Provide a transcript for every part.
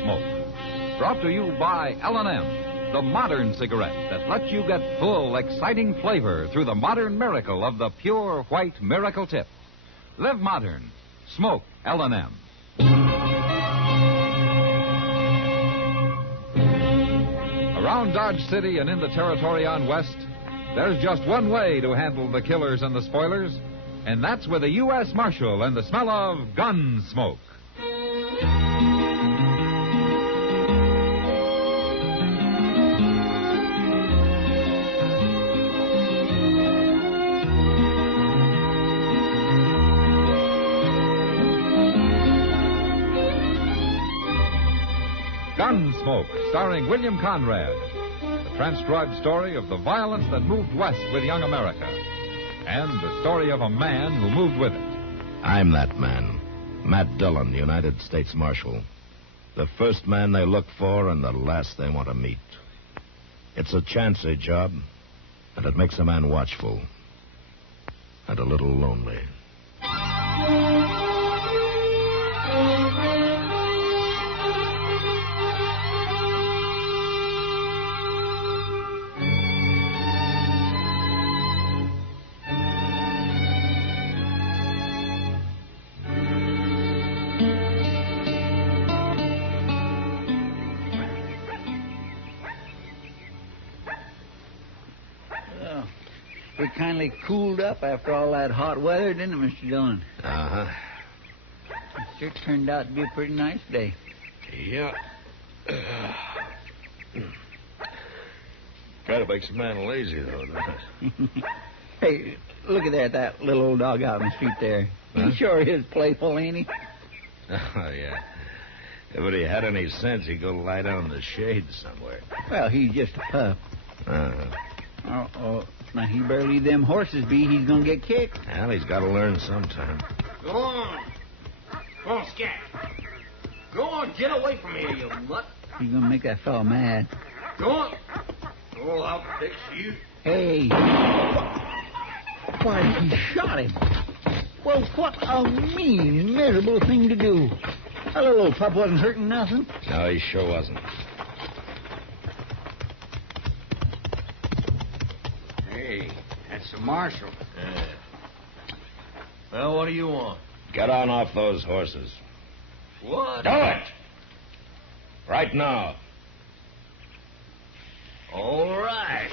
Gunsmoke. Brought to you by L&M, the modern cigarette that lets you get full, exciting flavor through the modern miracle of the pure white miracle tip. Live modern. Smoke L&M. Around Dodge City and in the territory on West, there's just one way to handle the killers and the spoilers, and that's with a U.S. Marshal and the smell of Gunsmoke. Gunsmoke, starring William Conrad. The transcribed story of the violence that moved west with young America. And the story of a man who moved with it. I'm that man. Matt Dillon, United States Marshal. The first man they look for and the last they want to meet. It's a chancy job, and it makes a man watchful. And a little lonely. We kindly cooled up after all that hot weather, didn't it, Mr. Dillon? Uh-huh. It sure turned out to be a pretty nice day. Yeah. Kind of makes a man lazy, though, doesn't it? Hey, look at that little old dog out in the street there. He sure is playful, ain't he? Oh, yeah. If he had any sense, he'd go lie down in the shade somewhere. Well, he's just a pup. Uh-huh. Now, he better leave them horses be. He's going to get kicked. Well, he's got to learn sometime. Go on. Go on, scat. Go on, get away from here, you mutt. He's going to make that fellow mad. Go on. Oh, I'll fix you. Hey. Why, he shot him. Well, what a mean, miserable thing to do. That little old pup wasn't hurting nothing. No, he sure wasn't. Hey, that's the marshal. Well, what do you want? Get on off those horses. What? Do it! Right now. All right.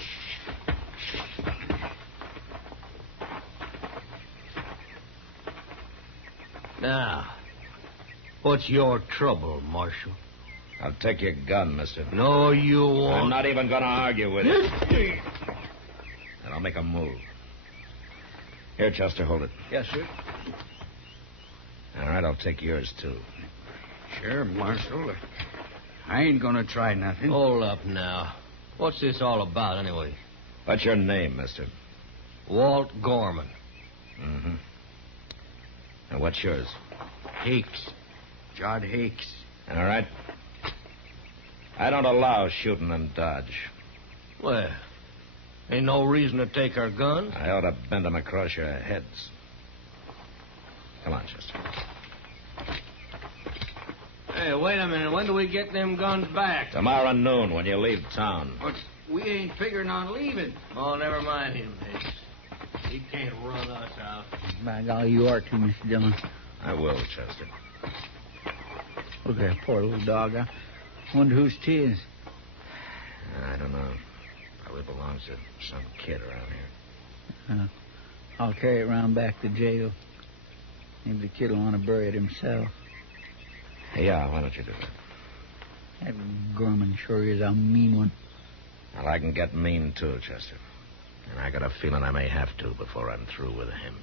Now, what's your trouble, Marshal? I'll take your gun, mister. No, you won't. I'm not even going to argue with you. And I'll make a move. Here, Chester, hold it. Yes, sir. All right, I'll take yours, too. Sure, Marshal. I ain't gonna try nothing. Hold up now. What's this all about, anyway? What's your name, mister? Walt Gorman. Mm-hmm. And what's yours? Hakes. Judd Hakes. All right. I don't allow shooting and dodge. Well, ain't no reason to take our guns. I ought to bend them across your heads. Come on, Chester. Hey, wait a minute. When do we get them guns back? Tomorrow noon when you leave town. But we ain't figuring on leaving. Oh, never mind him, Hicks. He can't run us out. By golly, you are too, Mr. Dillon. I will, Chester. Look at that poor little dog. I wonder whose 'tis. I don't know. Probably belongs to some kid around here. I'll carry it round back to jail. Maybe the kid will want to bury it himself. Yeah, why don't you do that? That Gorman sure is a mean one. Well, I can get mean, too, Chester. And I got a feeling I may have to before I'm through with him.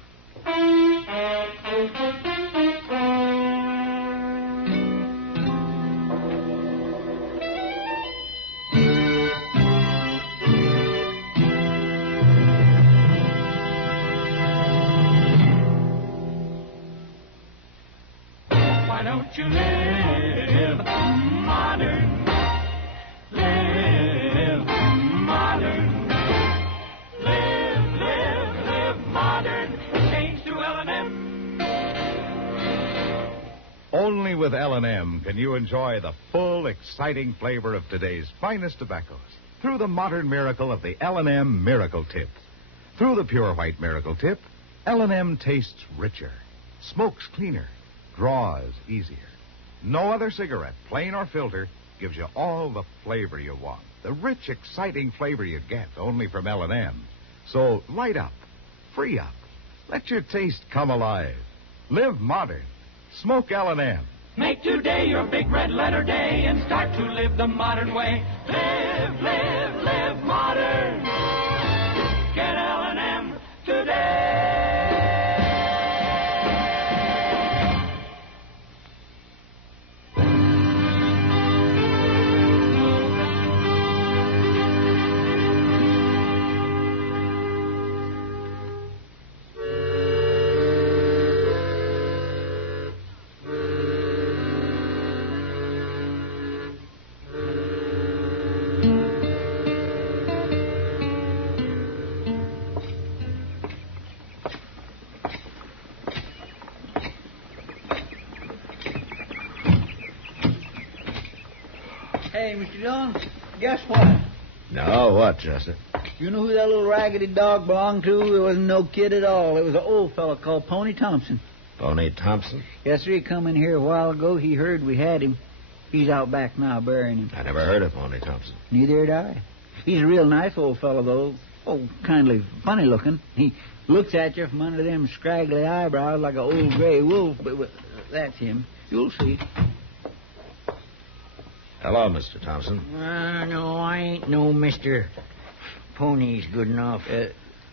Why don't you live modern? Live modern. Live modern. Change to L&M. Only with with L&M can you enjoy the full, exciting flavor of today's finest tobaccos through the modern miracle of the L&M Miracle Tip. Through the pure white Miracle Tip, L&M tastes richer, smokes cleaner, draws easier. No other cigarette, plain or filter, gives you all the flavor you want. The rich, exciting flavor you get only from L&M. So light up, free up, let your taste come alive. Live modern. Smoke L&M. Make today your big red letter day and start to live the modern way. Live, live, live modern. Get L&M today. Hey, Mr. Dillon, guess what? No, what, Chester? You know who that little raggedy dog belonged to? It wasn't no kid at all. It was an old fella called Pony Thompson. Pony Thompson? Yes, sir. He come in here a while ago. He heard we had him. He's out back now burying him. I never heard of Pony Thompson. Neither had I. He's a real nice old fellow, though. Oh, kindly funny looking. He looks at you from under them scraggly eyebrows like an old gray wolf. But that's him. You'll see. Hello, Mr. Thompson. No, I ain't no Mr. Pony's good enough.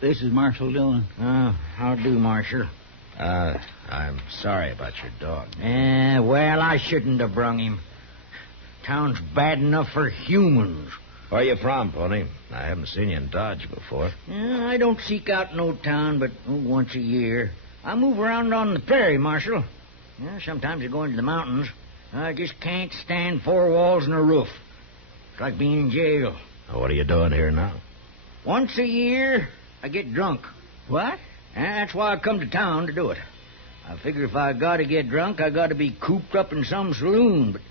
This is Marshal Dillon. How do, Marshal? I'm sorry about your dog. Well, I shouldn't have brung him. Town's bad enough for humans. Where are you from, Pony? I haven't seen you in Dodge before. I don't seek out no town but once a year. I move around on the prairie, Marshal. Sometimes I go into the mountains. I just can't stand four walls and a roof. It's like being in jail. What are you doing here now? Once a year, I get drunk. What? That's why I come to town to do it. I figure if I got to get drunk, I got to be cooped up in some saloon. But,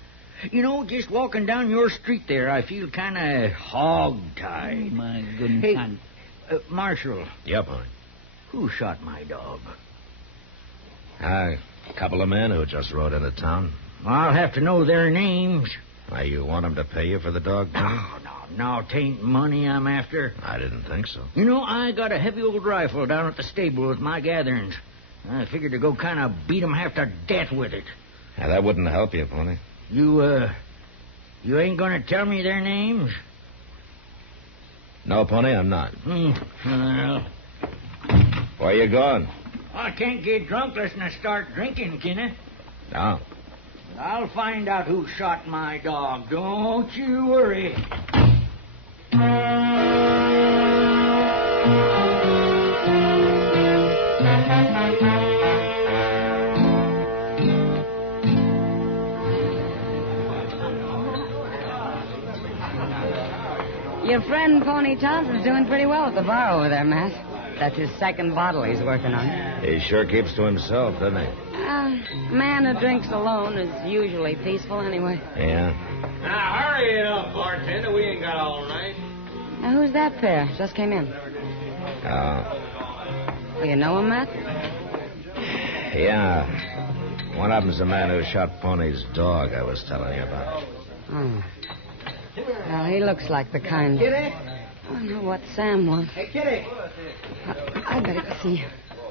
just walking down your street there, I feel kind of hog-tied. Oh, my goodness. Hey, Marshal. Yeah, Pony. Who shot my dog? A couple of men who just rode into town. I'll have to know their names. Why, you want them to pay you for the dog, Pony? No, 'tain't money I'm after. I didn't think so. I got a heavy old rifle down at the stable with my gatherings. I figured to go kind of beat 'em half to death with it. Now, that wouldn't help you, Pony. You ain't gonna tell me their names? No, Pony, I'm not. Well, Where you going? I can't get drunk unless I start drinking, can I? No. I'll find out who shot my dog. Don't you worry. Your friend Pony Thompson's doing pretty well at the bar over there, Matt. That's his second bottle he's working on. He sure keeps to himself, doesn't he? A man who drinks alone is usually peaceful anyway. Yeah. Now, hurry it up, bartender. We ain't got all night. Now, who's that pair? Just came in. Oh. You know him, Matt? Yeah. One of them's the man who shot Pony's dog I was telling you about. Oh. Well, he looks like the kind. Kitty? I don't know what Sam wants. Hey, Kitty. I better go see you.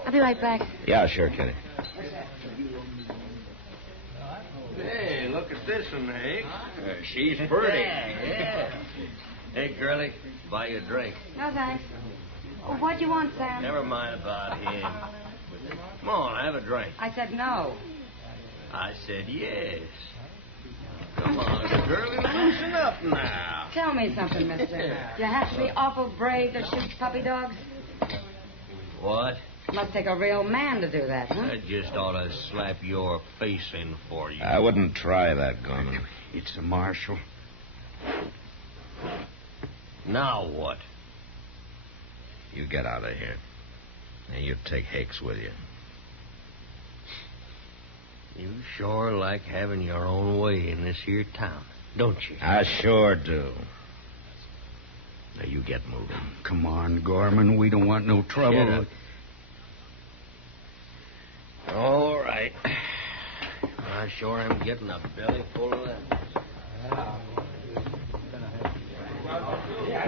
I'll be right back. Yeah, sure, Kitty. Hey, look at this one, Hank. She's pretty. Yeah. Hey, girlie, buy you a drink. No, thanks. Oh, what do you want, Sam? Never mind about him. Come on, have a drink. I said no. I said yes. Come on, girlie, loosen up now. Tell me something, mister. Do you have to be awful brave to shoot puppy dogs? What? Must take a real man to do that, huh? I just ought to slap your face in for you. I wouldn't try that, Gorman. It's the marshal. Now what? You get out of here. And you take Hicks with you. You sure like having your own way in this here town, don't you? I sure do. Now, you get moving. Come on, Gorman. We don't want no trouble. Shut up. All right. I sure am getting a belly full of that.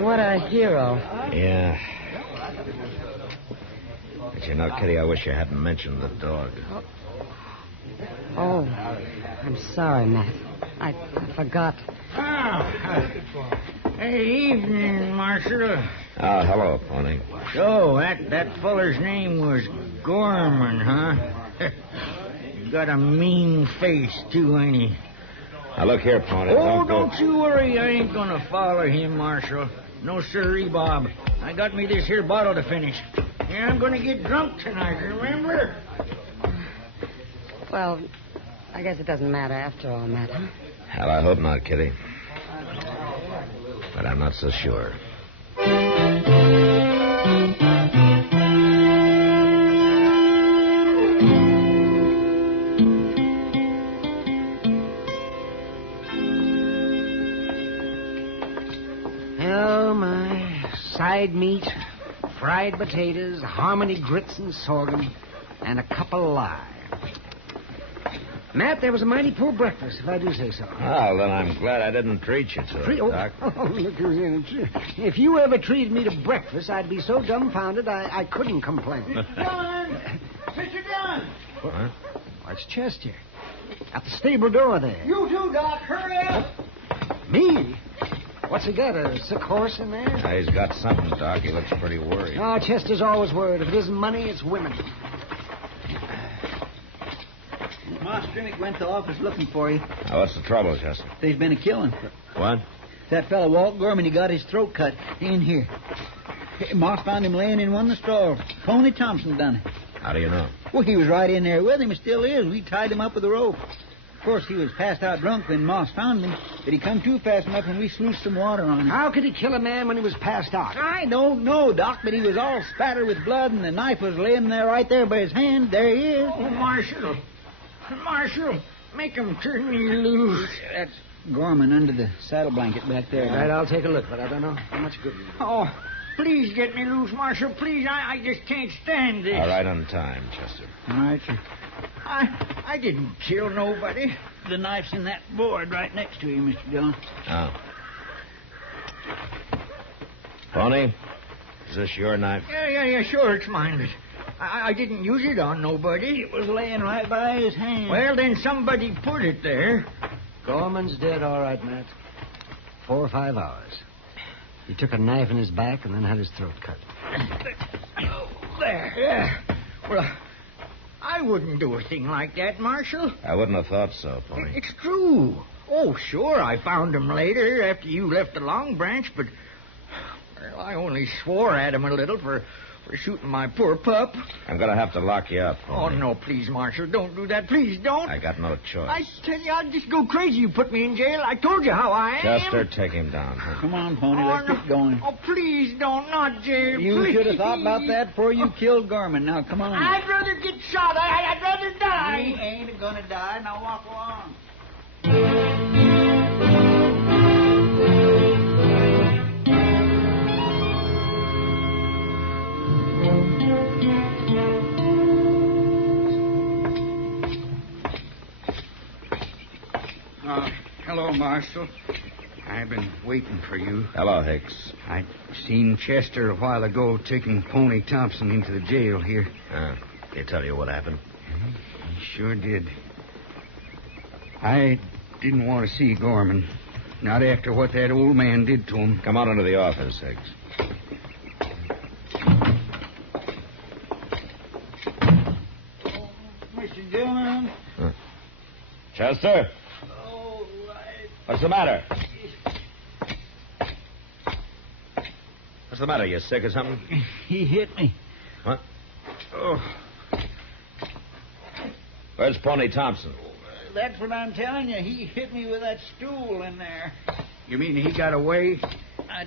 What a hero. Yeah. But you know, Kitty, I wish you hadn't mentioned the dog. Oh, I'm sorry, Matt. I forgot. Hey, evening, Marshal. Oh, hello, Pony. So, that feller's name was Gorman, huh? Got a mean face, too, ain't he? Now, look here, Pony. Don't you worry. I ain't gonna follow him, Marshal. No sirree, Bob. I got me this here bottle to finish. Yeah, I'm gonna get drunk tonight, remember? Well, I guess it doesn't matter after all, Matt, huh? Hell, I hope not, Kitty. But I'm not so sure. Oh, my side meat, fried potatoes, harmony grits and sorghum, and a cup of lye. Matt, that was a mighty poor breakfast, if I do say so. Well, then I'm glad I didn't treat you to it, Doc. Oh, look who's in it. If you ever treated me to breakfast, I'd be so dumbfounded I couldn't complain. Dillon! Mr. Dillon! Huh? What's Chester? At the stable door there. You too, Doc. Hurry up! Me? What's he got, a sick horse in there? Yeah, he's got something, Doc. He looks pretty worried. Oh, Chester's always worried. If it isn't money, it's women. Ma Strinnick went to the office looking for you. Now, what's the trouble, Chester? There's been a killing. What? That fellow, Walt Gorman, he got his throat cut in here. Ma found him laying in one of the stalls. Pony Thompson done it. How do you know? Well, he was right in there with him. He still is. We tied him up with a rope. Of course, he was passed out drunk when Moss found him, but he come too fast enough and we sluiced some water on him. How could he kill a man when he was passed out? I don't know, Doc, but he was all spattered with blood and the knife was laying there right there by his hand. There he is. Oh, Marshal, make him turn me loose. That's Gorman under the saddle blanket back there. All right, I'll take a look, but I don't know how much good. Oh, please get me loose, Marshal. Please, I just can't stand this. All right, on time, Chester. All right, sir. I didn't kill nobody. The knife's in that board right next to you, Mr. Dillon. Oh. Pony, is this your knife? Yeah, sure, it's mine. But I didn't use it on nobody. It was laying right by his hand. Well, then somebody put it there. Gorman's dead, all right, Matt. 4 or 5 hours. He took a knife in his back and then had his throat cut. There, yeah. Well, I wouldn't do a thing like that, Marshal. I wouldn't have thought so, Pony. It's true. Oh, sure, I found him later after you left the Long Branch, but well, I only swore at him a little for shooting my poor pup. I'm going to have to lock you up, Oh, Pony. no, please, Marshal, don't do that. Please don't. I got no choice. I tell you, I'd just go crazy. You put me in jail. I told you how I am. Chester, take him down. Huh? Come on, Pony, Oh, let's no. get going. Oh, please don't. Not jail. You please. should have thought about that before you killed Gorman. Now, come on. I'd rather get shot. I'd rather die. He ain't gonna die. Now walk along. Hello, Marshal. I've been waiting for you. Hello, Hicks. I seen Chester a while ago taking Pony Thompson into the jail here. He tell you what happened? He sure did. I didn't want to see Gorman. Not after what that old man did to him. Come on into the office, Hicks. Mr. Dillon. Chester? Oh, right. What's the matter? What's the matter? You sick or something? He hit me. What? Oh, Where's Pony Thompson? that's what I'm telling you. He hit me with that stool in there. You mean he got away? I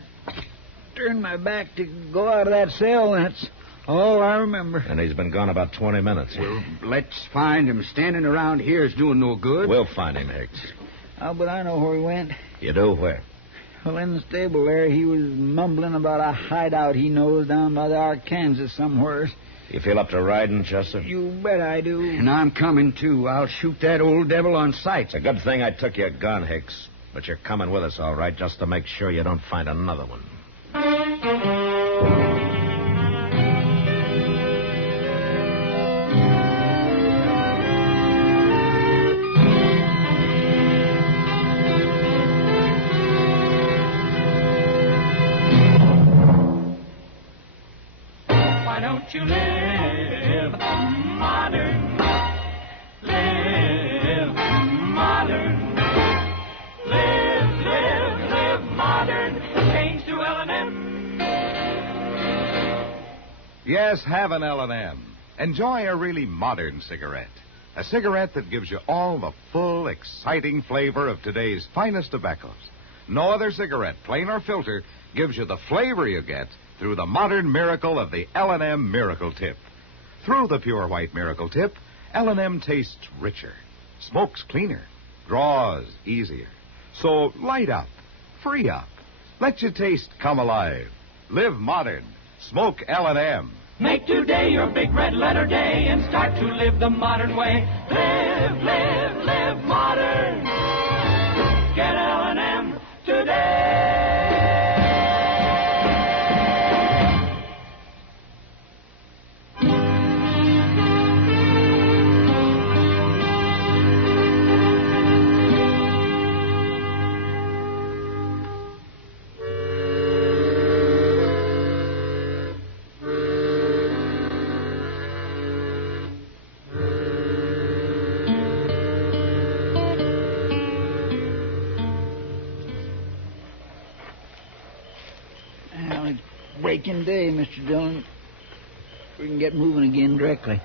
turned my back to go out of that cell, and it's Oh, I remember. And he's been gone about 20 minutes. Well, let's find him. Standing around here is doing no good. We'll find him, Hicks. Oh, but I know where he went. You do? Where? Well, in the stable there, he was mumbling about a hideout he knows down by the Arkansas somewhere. You feel up to riding, Chester? You bet I do. And I'm coming, too. I'll shoot that old devil on sight. It's a good thing I took your gun, Hicks. But you're coming with us, all right, just to make sure you don't find another one. Why don't you live modern? Live modern. Live modern. Change to L&M. Yes, have an L&M. Enjoy a really modern cigarette. A cigarette that gives you all the full, exciting flavor of today's finest tobaccos. No other cigarette, plain or filter, gives you the flavor you get through the modern miracle of the L&M Miracle Tip. Through the pure white Miracle Tip, L&M tastes richer, smokes cleaner, draws easier. So light up, free up, let your taste come alive. Live modern, smoke L&M. Make today your big red letter day and start to live the modern way. Live modern. Get L&M today. Breaking day, Mr. Dillon. We can get moving again directly.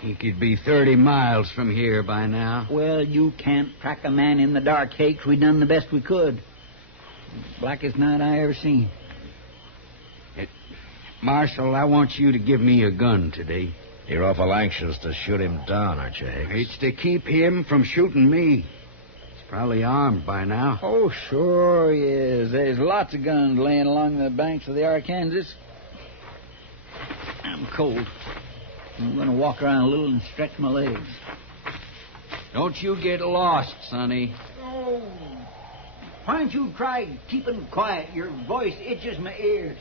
He could be 30 miles from here by now. Well, you can't track a man in the dark, Hakes. We done the best we could. Blackest night I ever seen. Marshal, I want you to give me a gun today. You're awful anxious to shoot him down, aren't you, Hicks? It's to keep him from shooting me. He's probably armed by now. Oh, sure he is. There's lots of guns laying along the banks of the Arkansas. I'm cold. I'm going to walk around a little and stretch my legs. Don't you get lost, Sonny. Oh, why don't you try keeping quiet? Your voice itches my ears.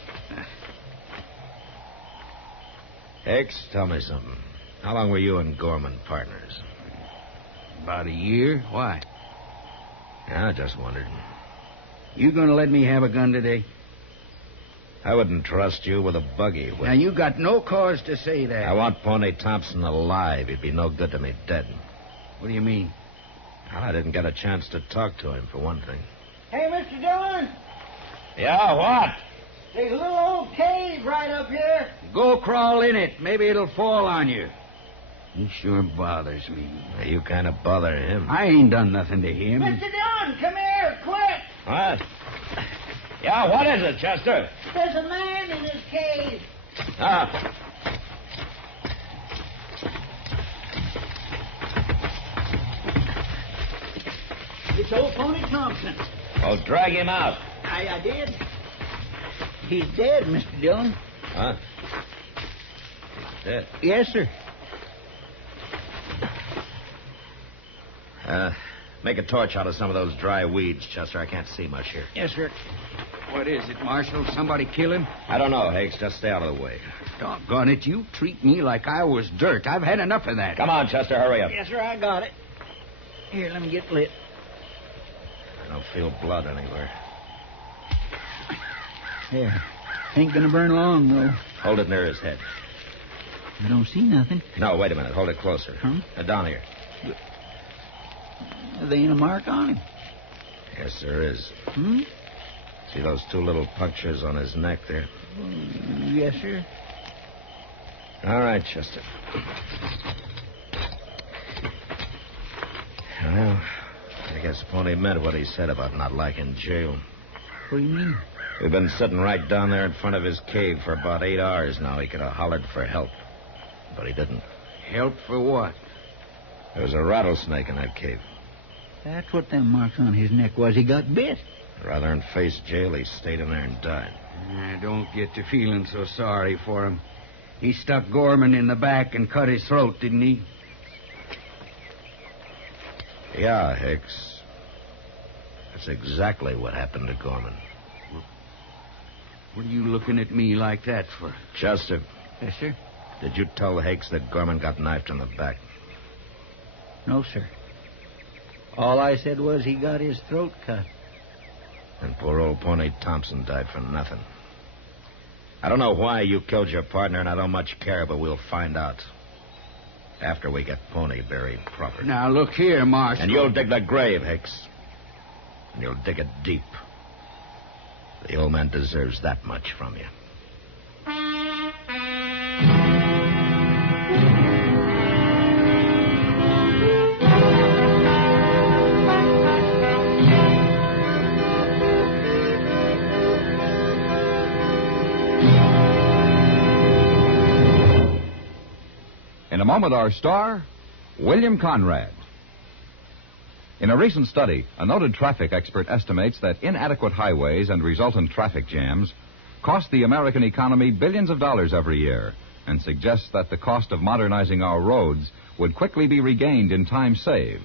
Hicks, tell me something. How long were you and Gorman partners? About a year. Why? Yeah, I just wondered. You going to let me have a gun today? I wouldn't trust you with a buggy. Now, you got no cause to say that. I want Pony Thompson alive. He'd be no good to me dead. What do you mean? Well, I didn't get a chance to talk to him, for one thing. Hey, Mr. Dillon. Yeah, what? There's a little old cave right up here. Go crawl in it. Maybe it'll fall on you. He sure bothers me. You kind of bother him. I ain't done nothing to him. Mr. Dillon, come here, quick. What? Yeah, what is it, Chester? There's a man in this cave. Ah. It's old Pony Thompson. Oh, drag him out. I did. He's dead, Mr. Dillon. Huh? He's dead. Yes, sir. Make a torch out of some of those dry weeds, Chester. I can't see much here. Yes, sir. What is it, Marshal? Somebody kill him? I don't know, Hicks. Just stay out of the way. Doggone it, you treat me like I was dirt. I've had enough of that. Come on, Chester, hurry up. Yes, sir, I got it. Here, let me get lit. I don't feel blood anywhere. There. Ain't gonna burn long, though. Hold it near his head. I don't see nothing. No, wait a minute. Hold it closer. Huh? Down here. There ain't a mark on him. Yes, there is. Hmm? See those two little punctures on his neck there? Yes, sir. All right, Chester. Well, I guess Pony meant what he said about not liking jail. What do you mean? We've been sitting right down there in front of his cave for about 8 hours now. He could have hollered for help, but he didn't. Help for what? There was a rattlesnake in that cave. That's what them marks on his neck was. He got bit. Rather than face jail, he stayed in there and died. I don't get to feeling so sorry for him. He stuck Gorman in the back and cut his throat, didn't he? Yeah, Hicks. That's exactly what happened to Gorman. What are you looking at me like that for? Chester. Yes, sir? Did you tell Hicks that Gorman got knifed in the back? No, sir. All I said was he got his throat cut. And poor old Pony Thompson died for nothing. I don't know why you killed your partner, and I don't much care, but we'll find out. After we get Pony buried proper. Now, look here, Marshal. And you'll dig the grave, Hicks. And you'll dig it deep. The old man deserves that much from you. In a moment, our star, William Conrad. In a recent study, a noted traffic expert estimates that inadequate highways and resultant traffic jams cost the American economy billions of dollars every year, and suggests that the cost of modernizing our roads would quickly be regained in time saved.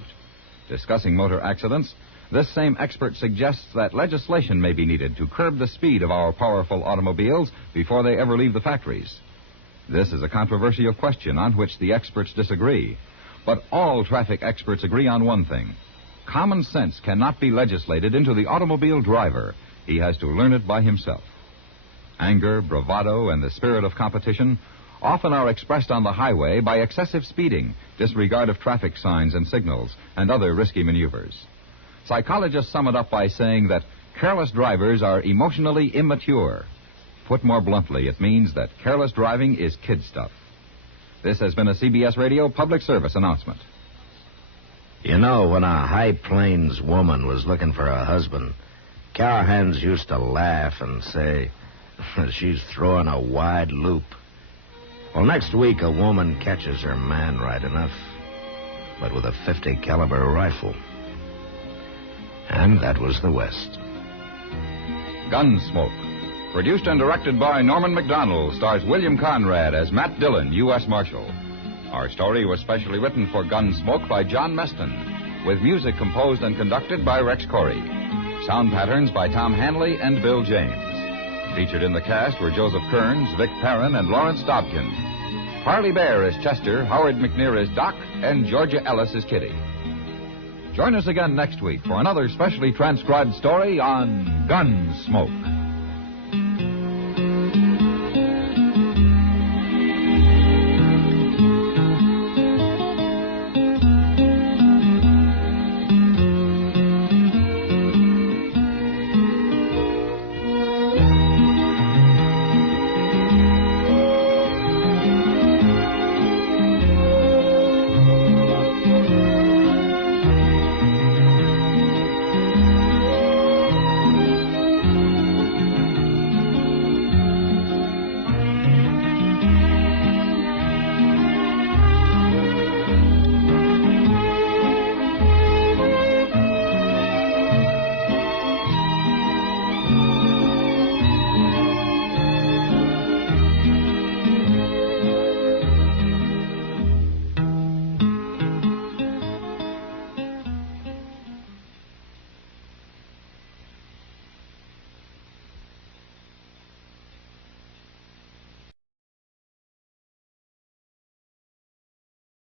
Discussing motor accidents, this same expert suggests that legislation may be needed to curb the speed of our powerful automobiles before they ever leave the factories. This is a controversial question on which the experts disagree. But all traffic experts agree on one thing. Common sense cannot be legislated into the automobile driver. He has to learn it by himself. Anger, bravado, and the spirit of competition often are expressed on the highway by excessive speeding, disregard of traffic signs and signals, and other risky maneuvers. Psychologists sum it up by saying that careless drivers are emotionally immature. Put more bluntly, it means that careless driving is kid stuff. This has been a CBS Radio public service announcement. You know, when a High Plains woman was looking for a husband, cowhands used to laugh and say, she's throwing a wide loop. Well, next week, a woman catches her man right enough, but with a .50 caliber rifle. And that was the West. Gunsmoke. Produced and directed by Norman Macdonnell, stars William Conrad as Matt Dillon, U.S. Marshal. Our story was specially written for Gunsmoke by John Meston, with music composed and conducted by Rex Corey. Sound patterns by Tom Hanley and Bill James. Featured in the cast were Joseph Kearns, Vic Perrin, and Lawrence Dobkin. Harley Bear is Chester, Howard McNear is Doc, and Georgia Ellis is Kitty. Join us again next week for another specially transcribed story on Gunsmoke.